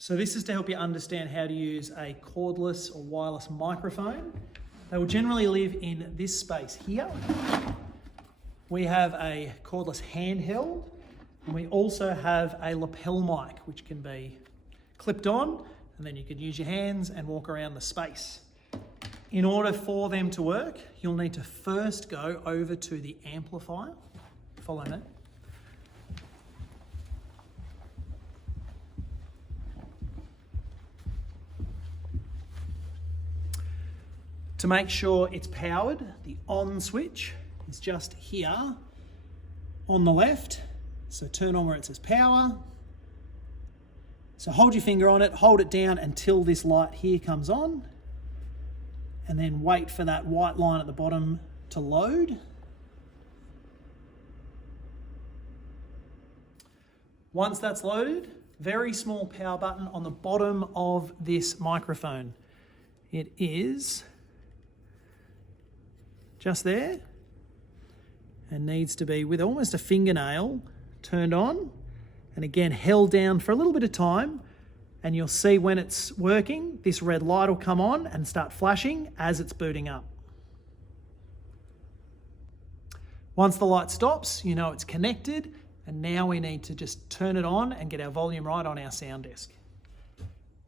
So this is to help you understand how to use a cordless or wireless microphone. They will generally live in this space here. We have a cordless handheld, and we also have a lapel mic, which can be clipped on, and then you can use your hands and walk around the space. In order for them to work, you'll need to first go over to the amplifier. Follow me. To make sure it's powered, the on switch is just here on the left. So turn on where it says power. So hold your finger on it, hold it down until this light here comes on, and then wait for that white line at the bottom to load. Once that's loaded, very small power button on the bottom of this microphone. It is just there and needs to be with almost a fingernail turned on, and again held down for a little bit of time, and you'll see when it's working, this red light will come on and start flashing as it's booting up. Once the light stops, you know it's connected, and now we need to just turn it on and get our volume right on our sound desk.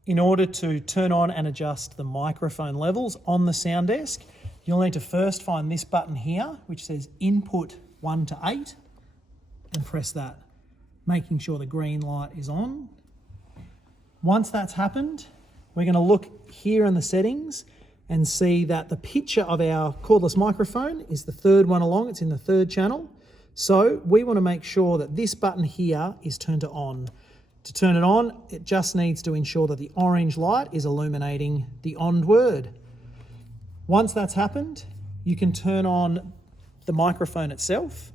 In order to turn on and adjust the microphone levels on the sound desk, you'll need to first find this button here, which says input 1 to 8, and press that, making sure the green light is on. Once that's happened, we're going to look here in the settings and see that the picture of our cordless microphone is the third one along. It's in the third channel. So we want to make sure that this button here is turned to on. To turn it on, it just needs to ensure that the orange light is illuminating the on word. Once that's happened, you can turn on the microphone itself.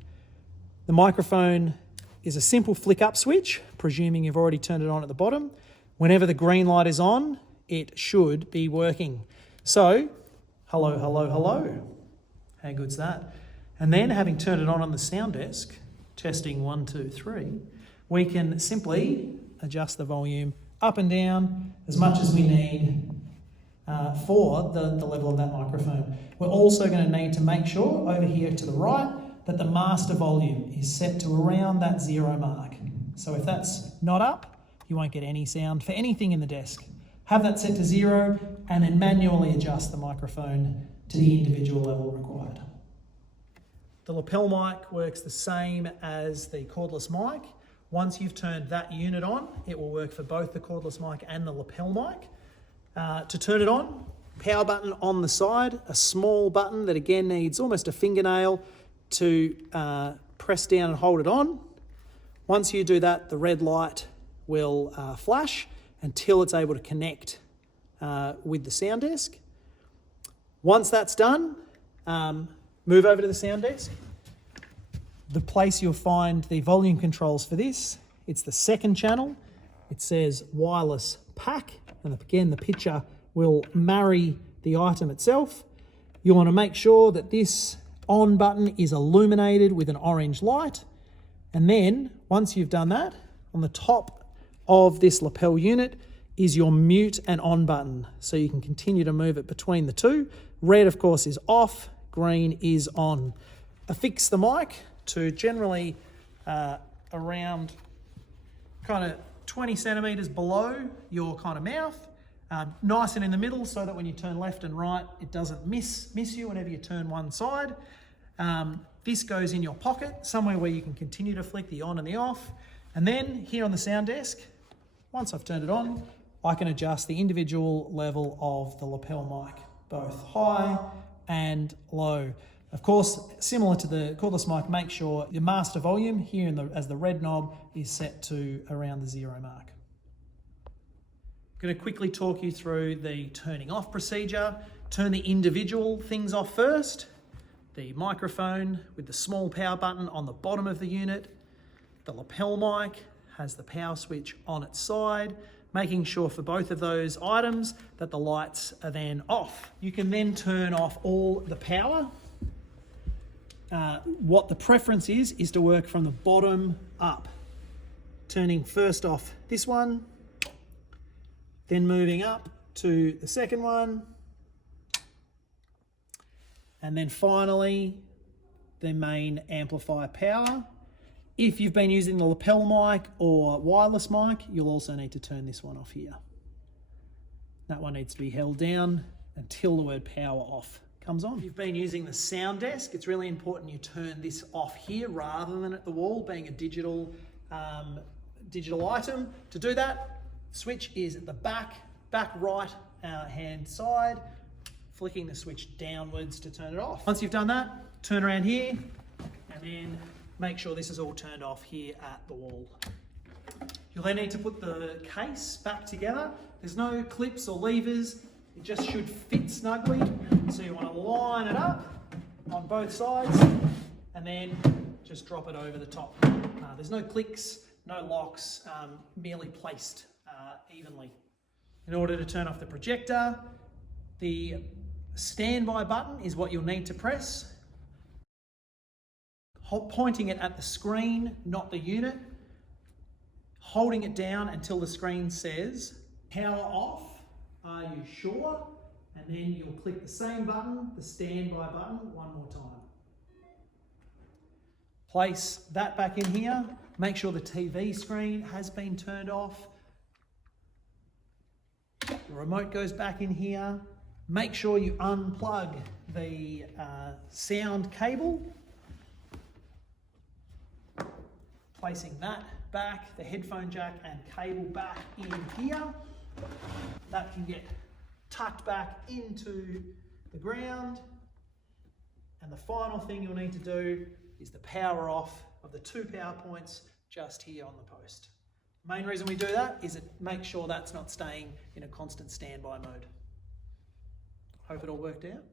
The microphone is a simple flick up switch, presuming you've already turned it on at the bottom. Whenever the green light is on, it should be working. So, hello, hello, hello. How good's that? And then, having turned it on the sound desk, testing 1, 2, 3, we can simply adjust the volume up and down as much as we need for the level of that microphone. We're also going to need to make sure over here to the right that the master volume is set to around that 0 mark. So if that's not up, you won't get any sound for anything in the desk. Have that set to 0 and then manually adjust the microphone to the individual level required. The lapel mic works the same as the cordless mic. Once you've turned that unit on, it will work for both the cordless mic and the lapel mic. To turn it on, power button on the side, a small button that again needs almost a fingernail to press down and hold it on. Once you do that, the red light will flash until it's able to connect with the sound desk. Once that's done, move over to the sound desk. The place you'll find the volume controls for this, it's the second channel. It says wireless pack, and again the picture will marry the item itself. You want to make sure that this on button is illuminated with an orange light, and then once you've done that, on the top of this lapel unit is your mute and on button, so you can continue to move it between the two. Red, of course, is off, green is on. Affix the mic to generally around kind of 20 centimetres below your kind of mouth, nice and in the middle so that when you turn left and right, it doesn't miss you whenever you turn one side. This goes in your pocket, somewhere where you can continue to flick the on and the off. And then here on the sound desk, once I've turned it on, I can adjust the individual level of the lapel mic, both high and low. Of course, similar to the cordless mic, make sure your master volume here as the red knob is set to around the 0 mark. I'm going to quickly talk you through the turning off procedure. Turn the individual things off first. The microphone with the small power button on the bottom of the unit. The lapel mic has the power switch on its side, making sure for both of those items that the lights are then off. You can then turn off all the power. What the preference is to work from the bottom up. Turning first off this one, Then moving up to the second one. And then finally, the main amplifier power. If you've been using the lapel mic or wireless mic, you'll also need to turn this one off here. That one needs to be held down until the word power off comes on. If you've been using the sound desk, it's really important you turn this off here rather than at the wall, being a digital item. To do that, switch is at the back right hand side, flicking the switch downwards to turn it off. Once you've done that, turn around here and then make sure this is all turned off here at the wall. You'll then need to put the case back together. There's no clips or levers. It just should fit snugly. So you want to line it up on both sides and then just drop it over the top. There's no clicks, no locks, merely placed evenly. In order to turn off the projector, the standby button is what you'll need to press. Pointing it at the screen, not the unit. Holding it down until the screen says power off, are you sure? And then you'll click the same button, the standby button, one more time. Place that back in here. Make sure the TV screen has been turned off. The remote goes back in here. Make sure you unplug the sound cable. Placing that back, the headphone jack and cable back in here. That can get tucked back into the ground. And the final thing you'll need to do is the power off of the 2 power points just here on the post. The main reason we do that is it makes sure that's not staying in a constant standby mode. Hope it all worked out.